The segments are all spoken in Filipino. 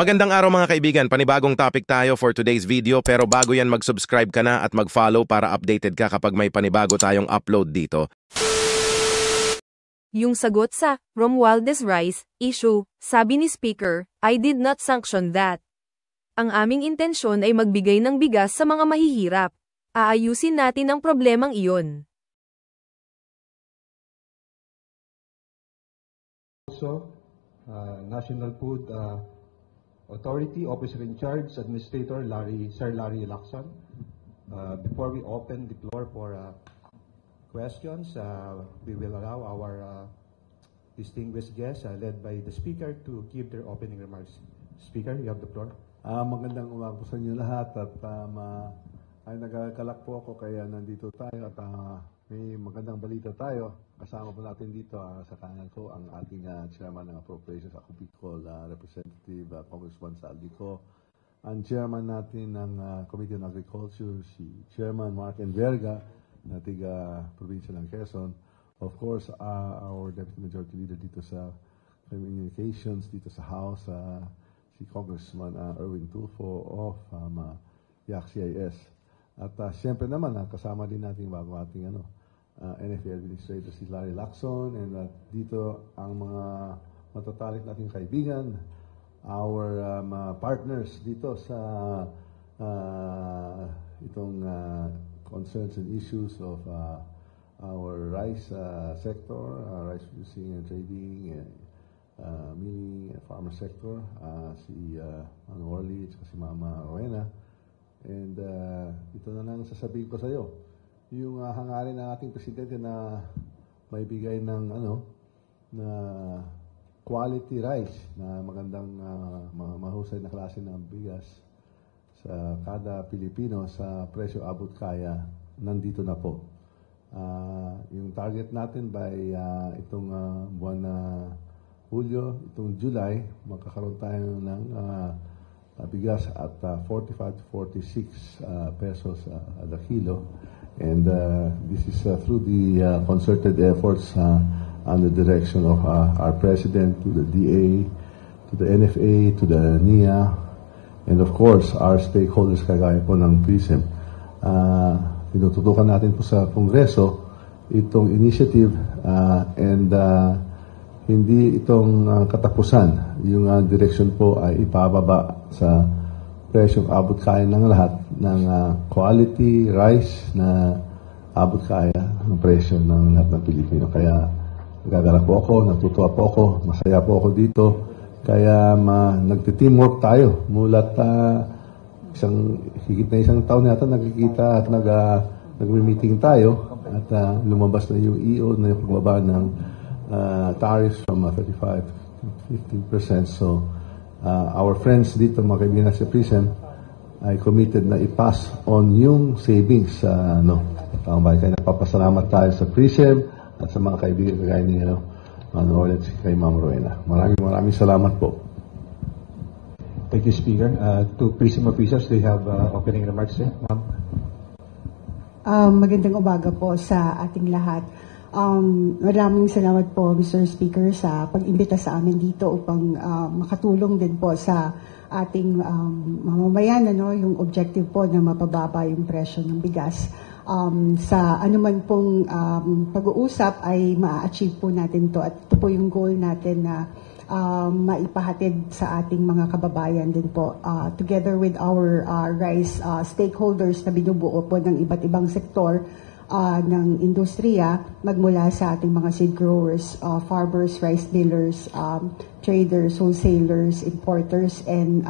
Magandang araw mga kaibigan, panibagong topic tayo for today's video pero bago yan mag-subscribe ka na at mag-follow para updated ka kapag may panibago tayong upload dito. Yung sagot sa Romualdez Rice issue, sabi ni Speaker, I did not sanction that. Ang aming intensyon ay magbigay ng bigas sa mga mahihirap. Aayusin natin ang problemang iyon. Also, National Food Authority, Officer in Charge, Administrator Sir Larry Lacson. Before we open the floor for questions, we will allow our distinguished guests, led by the Speaker, to give their opening remarks. Speaker, you have the floor. Magandang umaga po sa inyo lahat at ay nagkalak po ako kaya nandito tayo at may magandang balita tayo. Kasama po natin dito sa kanan ko ang ating Chairman ng Appropriations, ako Bicol, Representative Congressman Saldico. Ang Chairman natin ng Committee on Agriculture, si Chairman Mark Enverga, na tiga-probinsya ng Quezon. Of course, our Deputy Majority Leader dito sa Communications, dito sa House, si Congressman Erwin Tulfo of YAC-CIS. At siyempre naman, kasama din natin bago ating NFA Administrator si Larry Lacson, and dito ang mga matatalik nating kaibigan, our partners dito sa itong concerns and issues of our rice sector, rice producing and trading, milling, farmer sector, si Mano Orly at si Mama Rowena. And ito na lang sasabihin ko sa iyo. Yung hangarin ng ating presidente na may bigay ng na quality rice na magandang mahusay na klase ng bigas sa kada Pilipino sa presyo abot kaya, nandito na po. Yung target natin by itong buwan na Hulyo, itong July, magkakaroon tayo ng bigas at 45 to 46 pesos a kilo. And this is through the concerted efforts under the direction of our President, to the DA, to the NFA, to the NIA, and of course, our stakeholders kagaya po ng PRISM. Tinututukan natin po sa Kongreso itong initiative and hindi itong katapusan. Yung direction po ay ipababa sa presyong abot kaya ng lahat ng quality rice na abot kaya ng presyo ng lahat ng Pilipino. Kaya nagagala po ako, natutuwa po ako, masaya po ako dito. Kaya nagti-teamwork tayo. Mulat higit na isang taon yata nagkikita at nag-meeting tayo at lumabas na yung EO na yung pagbaba ng tariffs from 35 to 15%. So, our friends dito, mga kaibigan sa PRISM, ay committed na i-pass on yung savings sa kaya napapasalamat tayo sa PRISM at sa mga kaibigan kagaya ni Mano Orly at kay Ma'am Rowena. Maraming salamat po. Thank you, Speaker. To PRISM officials, they have opening remarks, sir. Ma'am. Magandang umaga po sa ating lahat. Maraming salamat po, Mr. Speaker, sa pag-imbita sa amin dito upang makatulong din po sa ating mamamayan, yung objective po na mapababa yung presyo ng bigas. Sa anuman pong pag-uusap ay ma-achieve po natin to at ito po yung goal natin na maipahatid sa ating mga kababayan din po together with our rice stakeholders na binubuo po ng iba't ibang sektor ng industriya, magmula sa ating mga seed growers, farmers, rice millers, traders, wholesalers, importers, and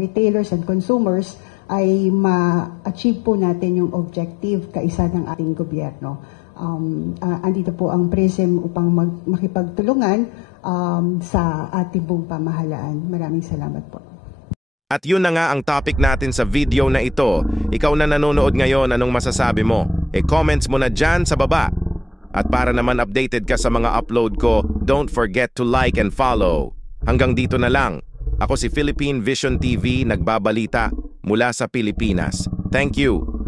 retailers and consumers, ay ma-achieve po natin yung objective kaisa ng ating gobyerno. Andito po ang PRISM upang makipagtulungan sa ating buong pamahalaan. Maraming salamat po. At yun na nga ang topic natin sa video na ito. Ikaw na nanonood ngayon, anong masasabi mo? Comments mo na dyan sa baba. At para naman updated ka sa mga upload ko, don't forget to like and follow. Hanggang dito na lang. Ako si Philippine Vision TV, nagbabalita mula sa Pilipinas. Thank you.